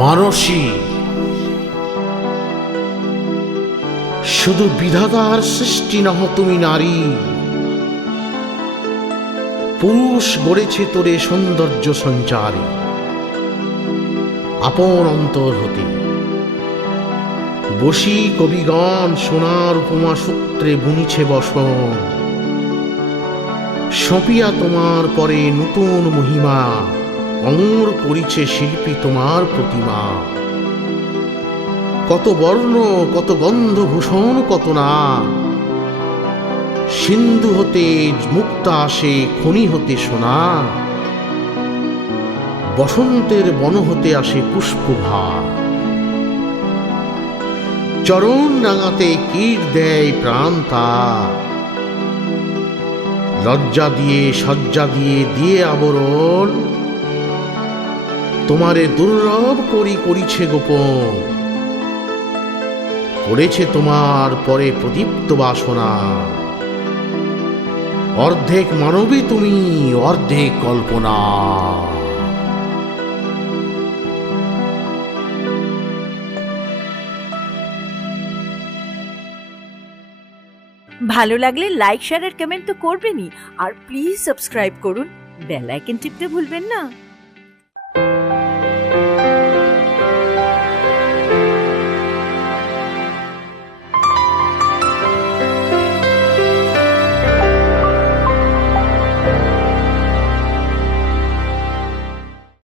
মানসী, শুধু বিধাতার সৃষ্টি নহ তুমি নারী, পুরুষ গড়েছে তোরে সৌন্দর্য সঞ্চারী। আপন অন্তর হতে বসি কবিগণ সোনার উপমা সূত্রে বুনিছে বসন, সপিয়া তোমার পরে নতুন মহিমা, অমর করিছে শিল্পী তোমার প্রতিমা। কত বর্ণ, কত গন্ধভূষণ, কত না, সিন্ধু হতে মুক্তা আসে, খনি হতে সোনা, বসন্তের বন হতে আসে পুষ্পভার। চরণ রাঙাতে কীট দেয় প্রাণ তার, লজ্জা দিয়ে সজ্জা দিয়ে দিয়ে আবরণ, তোমারে দুর্লভ করিছে গোপন, পড়েছে তোমার পরে প্রদীপ্ত বাসনা। অর্ধেক মানবী তুমি, অর্ধেক কল্পনা। ভালো লাগলে লাইক শেয়ার আর কমেন্ট তো করবেনই, আর প্লিজ সাবস্ক্রাইব করুন, বেল আইকন টিপতে ভুলবেন না।